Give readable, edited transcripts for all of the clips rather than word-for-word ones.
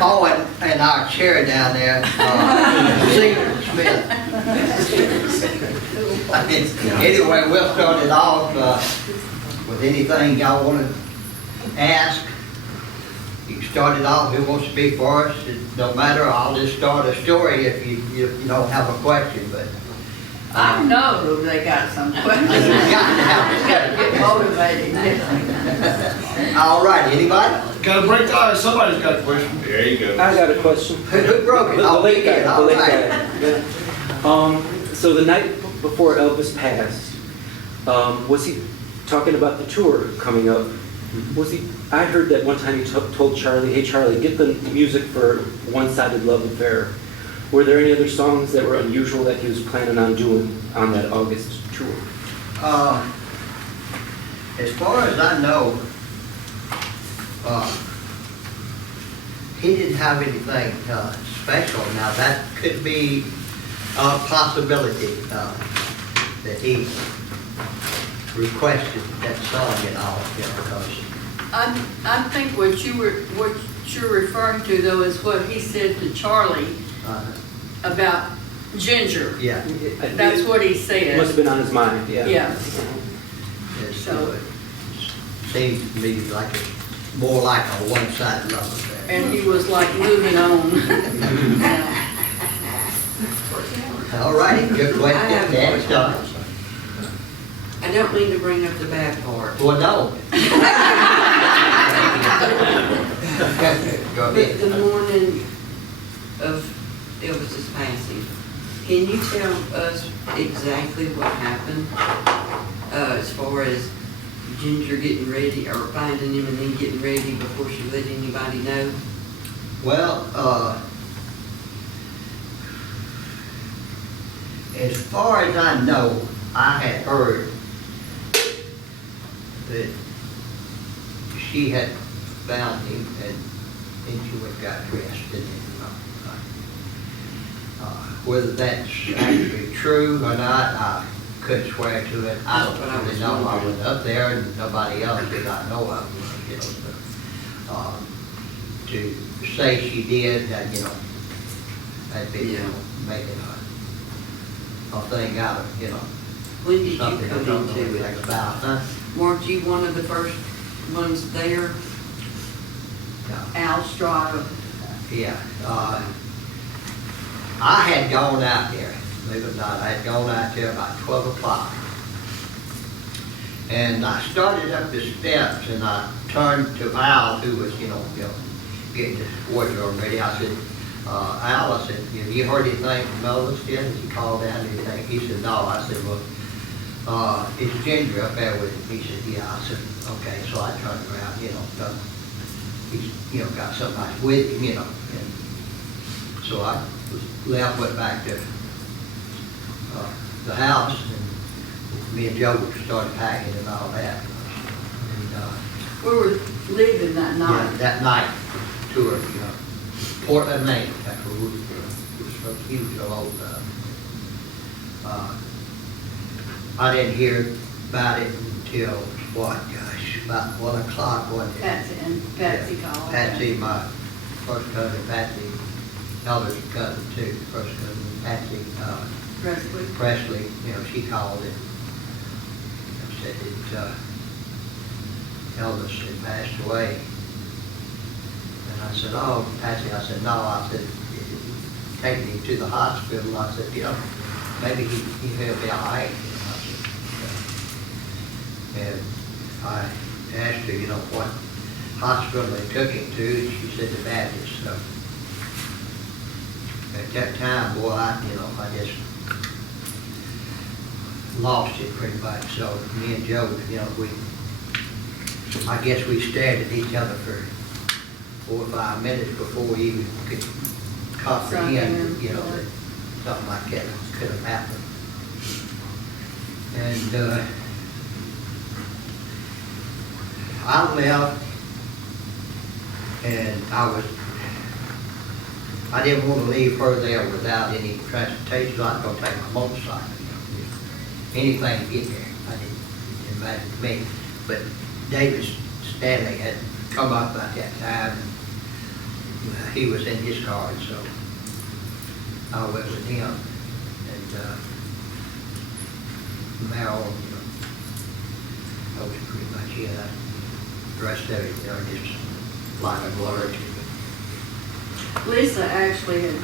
Oh, and our chair down there, Stephen Smith. Anyway, we'll start it off with anything y'all want to ask. You can start it off. Who wants to speak for us? It don't matter. I'll just start a story if you don't have a question. But I know they got some questions. you got to have Gotta get motivated. All right. Anybody? Got to break the ice. Somebody's got a question. There you go. I got a question. Who broke it? The late guy. The All late right. guy. So the night before Elvis passed, was he talking about the tour coming up? Was he? I heard that one time he told Charlie, "Hey Charlie, get the music for One-Sided Love Affair." Were there any other songs that were unusual that he was planning on doing on that August tour? As far as I know, he didn't have anything special. Now that could be a possibility that he requested that song and all, because I think what you're referring to though is what he said to Charlie about Ginger. yeah, That's what he It said. must have been on his mind. Yeah. Yeah. it's, So- it seems to me like it's more like a one-sided love affair. And he was like moving on. All righty, good I question. have a Next question. up. I don't mean to bring up the bad part, Well, no. Go but ahead. the morning of Elvis's passing, can you tell us exactly what happened as far as Ginger getting ready or finding him and then getting ready before she let anybody know? Well, as far as I know, I had heard that she had found him and then she went and got dressed and then, whether that's actually true or not, I couldn't swear to it. I don't That's what I really was know. I wondering. was up there and nobody else did I know of, to say she did, that, that'd be, making a thing out of, When did you something I come don't know into anything it? about, huh? Weren't you one of the first ones there? No. Al Strada. Yeah, I had gone out there, believe it or not, I had gone out there about 12 o'clock. And I started up the steps and I turned to Al, who was, getting his wardrobe ready. I said, Al, I said, have you heard anything from Elvis yet? Has he called down anything? He said, no. I said, well, is Ginger up there with him? He said, yeah. I said, okay. So I turned around, he's, got somebody with him, and so I left, went back to the house, and me and Joe started packing and all that. And, We were leaving that yeah, night. that night, tour, Portland, Maine, that's where we were supposed to go over. I didn't hear about it until, what, gosh, about 1 o'clock, wasn't it? Patsy called. Patsy, my first cousin, Patsy, Elvis' cousin too, first cousin, Patsy, Presley, she called and said that Elvis had passed away. And I said, oh, Patsy, I said, no, I said, taking him to the hospital. I said, maybe he'll be all right. And I asked her, what hospital they took him to, and she said the Baptist. So at that time, boy, I just lost it pretty much. So me and Joe, I guess we stared at each other for 4 or 5 minutes before we even could comprehend, that something like that could have happened. And I left, and I didn't want to leave her there without any transportation, so I was going to take my motorcycle. Anything to get there. It didn't matter to me. But David Stanley had come up at that time, and he was in his car, so I went with him. And Merrill, that was pretty much it. The rest of it, just like a blur to me. Lisa actually had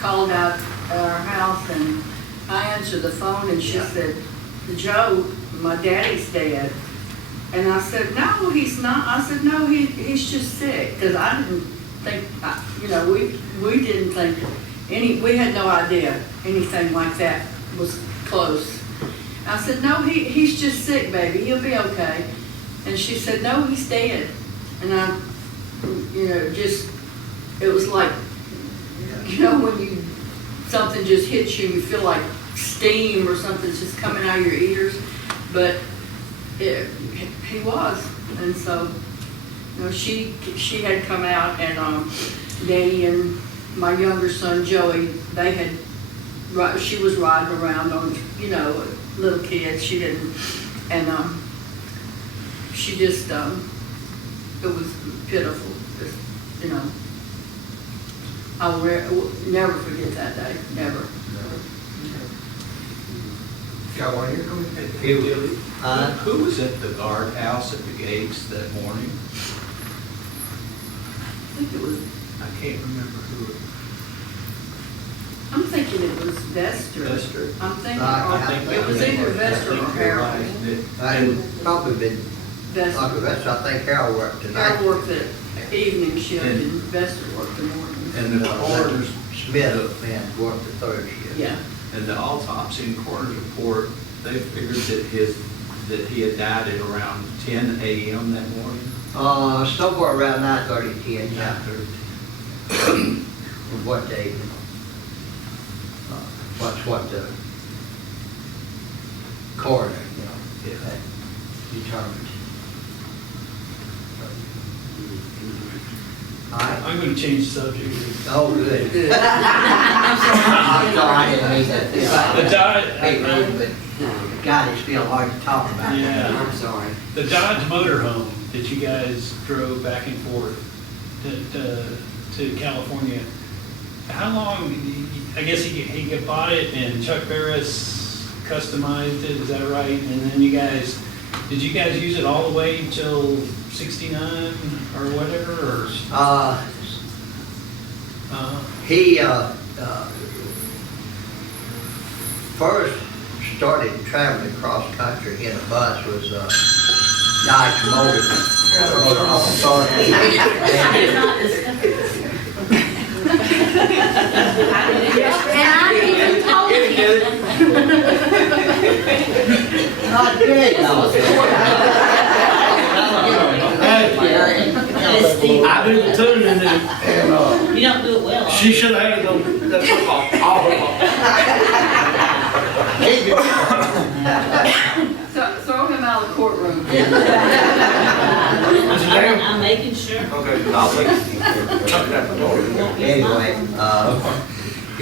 called out at our house, and I answered the phone, and she Yeah. said, Joe, my daddy's dead. And I said, no, he's not. I said, no, he's just sick. Because I didn't think, we didn't think we had no idea anything like that was close. I said, no, he's just sick, baby. He'll be okay. And she said, no, he's dead. And I, it was like, when something just hits you, you feel like steam or something's just coming out of your ears. But he was. And so, she had come out, and Danny and my younger son, Joey, she was riding around on, little kids. She didn't, and she just, it was pitiful. Just, I'll never forget that day, never. Got one here? Who was at the guardhouse at the gates that morning? I think it was, I can't remember who. I'm thinking it was Vester. Vester? I'm thinking, I think it was either Vester or Harold. I had probably been, Vester. I think Harold worked tonight. Harold worked the evening shift, and Vester worked the morning. And the coroner's, Smith man worked the third shift. Yeah. and the autopsy and coroner's report, they figured that he had died at around 10 a.m. that morning. Somewhere around 9:30, 10, yeah. 9:30. What day, what the coroner, had determined. All right. I'm going to change the subject. Oh, good. Good. I'm sorry, I didn't mean that. The Dodge, Hey, rude, but God, it's still hard to talk about. yeah, I'm sorry. the Dodge motorhome that you guys drove back and forth to California. How long? I guess he bought it and Chuck Barris customized it. Is that right? And then did you guys use it all the way until '69 or whatever? Or He first started traveling across country in a bus was Dodge Not good, I've been tuning it, and, You don't do it well. she should have had them, that's all Throw him out of the courtroom. I'm making sure. Okay, I'll take chuck it out the door. Anyway,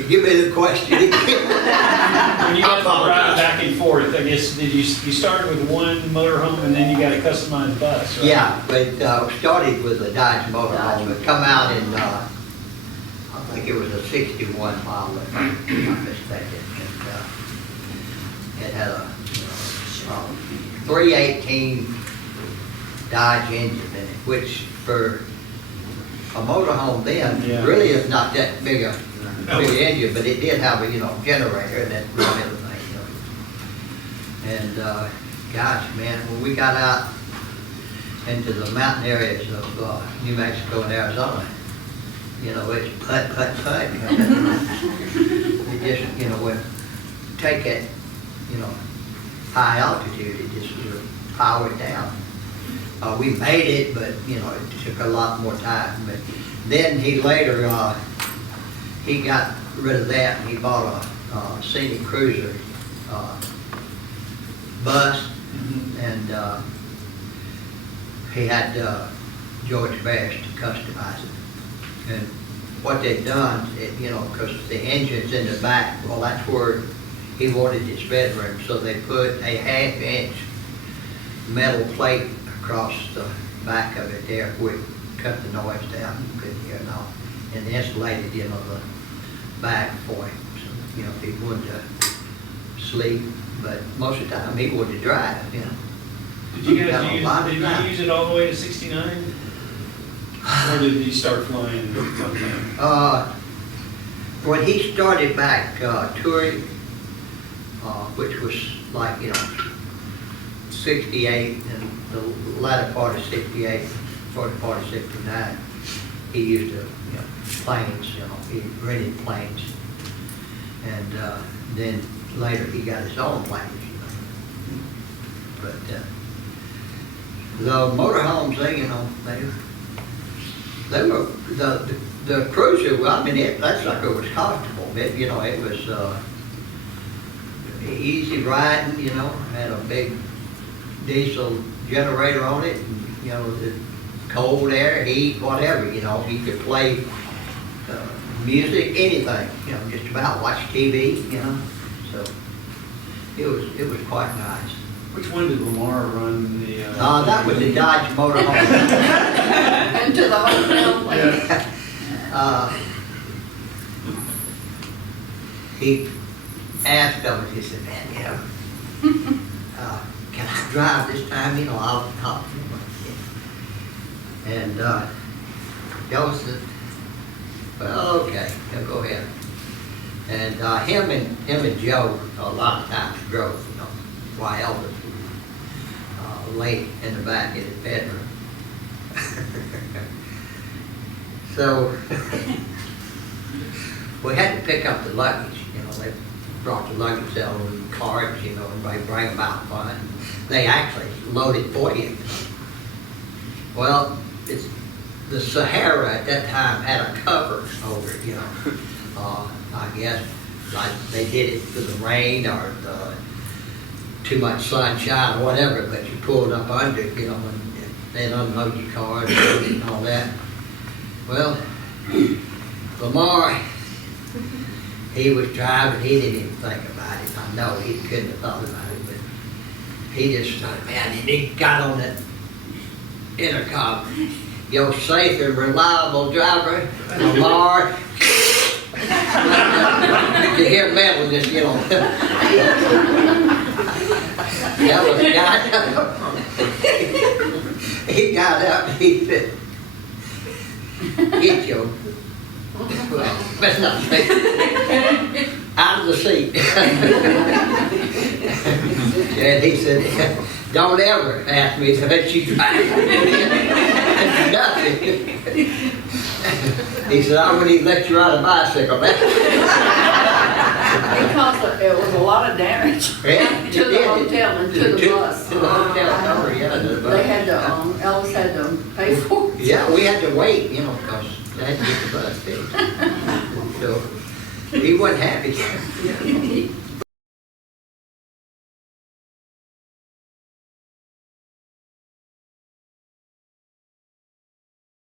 give me the question again. when you guys were riding back and forth, I guess you started with one motorhome and then you got a customized bus, right? Yeah, but started with a Dodge motorhome, but come out in, I think it was a 61 model, if I'm not mistaken. And it had a 318 Dodge engine in it, which for a motorhome then Yeah. really is not that big a No. big engine, but it did have a generator and that run everything. And gosh, man, when we got out into the mountain areas of New Mexico and Arizona, it's putt. It just when take it, high altitude, it just powered down. We made it, but it took a lot more time. But then he later he got rid of that and he bought a scenic cruiser bus, and he had George Bash to customize it. And what they'd done, because the engine's in the back, well, that's where he wanted his bedroom, so they put a 1/2-inch metal plate across the back of it there, where it cut the noise down, you couldn't hear it all. and insulated, you know, the back for him. So, you know, if he wanted to sleep, but most of the time he wanted to drive, you know. Did you Got a guys lot of use, time. did you use it all the way to 69? Or did you start flying sometime? When he started back touring, which was like, you know, 68 and the latter part of 68, first part of 69, he used to, you know, planes, you know, he rented planes. And then later he got his own planes, you know. But the motorhomes, you know, they were, the cruiser, well, I mean, that sucker was comfortable. You know, it was easy riding, you know, had a big diesel generator on it, and, you know, the cold air, heat, whatever, you know, you could play music, anything, you know, just about watch TV, you know, so it was quite nice. Which one did Lamar run the? That was the Dodge motorhome. And to the hotel place. He asked us, he said, man, you know, can I drive this time? You know, I'll talk to him. And Elvis said, well, okay, yeah, go ahead. And him and Joe a lot of times drove, you know, while Elvis was late in the back in his bedroom. So we had to pick up the luggage, you know, they brought the luggage out in carts, you know, everybody bring them out front. They actually loaded for you. Well, the Sahara at that time had a cover over it, you know. I guess like they did it for the rain or too much sunshine or whatever, but you pulled up under it, you know, and then unload your car and all that. Well, Lamar, he was driving, he didn't even think about it. I know he couldn't have thought about it, but he just started, man, and he got on that intercom. Your safe and reliable driver, Lamar. You can hear Mel just, you know. That was he got up, he said, get your, well, that's not safe, out of the seat. And he said, don't ever ask me to let you drive. Nothing. He said, I wouldn't even let you ride a bicycle. Because it was a lot of damage Yeah, to the hotel and to the bus. To the hotel, yeah, the bus. They had to, Elvis had to pay for it. Yeah, we had to wait, you know, because they had to get the bus fixed. So, he wasn't happy.